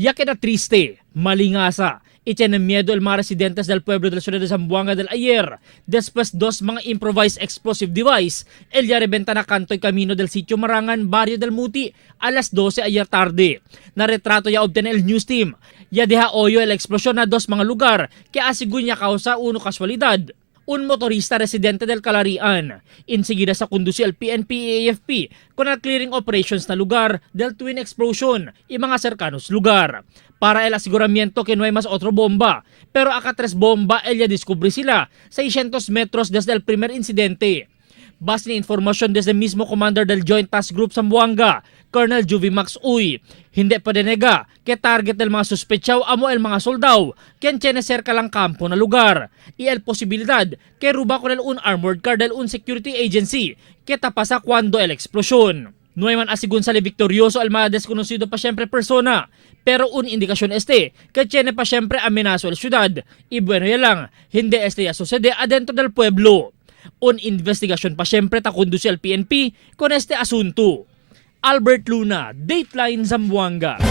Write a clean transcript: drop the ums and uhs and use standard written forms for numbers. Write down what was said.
Ya queda triste, malingasa y tienen miedo el mga residentes del pueblo de la ciudad de Zamboanga del ayer después dos mga improvised explosive device el ya rebenta na kanto y camino del sitio Marangan, barrio del Muti a las 12 ayer tarde. Na retrato ya obten el news team. Ya deja hoyo el explosyon na dos mga lugar que asigun niya causa uno kasualidad. Un motorista residente del Calarian. Enseguida sa conduce el PNP y AFP con el clearing operations na lugar del twin explosion y mga cercanos lugar. Para el aseguramiento que no hay más otro bomba. Pero acá tres bomba el ya descubre sila 600 metros desde el primer incidente. Base na informasyon desde mismo commander del Joint Task Group Zamboanga, Colonel Juvie Max Uy, hindi pa denega que target del mga suspetsaw amo el mga soldaw, quien tiene cerca lang kampo na lugar, y el posibilidad que ruba con el unarmored car del un security agency, que tapasa cuando el explosyon. No hay man asigun sali victorioso al mga desconocido pa siyempre persona, pero un indikasyon este, que tiene pa siyempre amenaso el syudad, y bueno ya lang, hindi este ya sucede adentro del pueblo. Un investigasyon pa siyempre ta conduce al PNP con este asunto. Albert Luna, Dateline Zamboanga.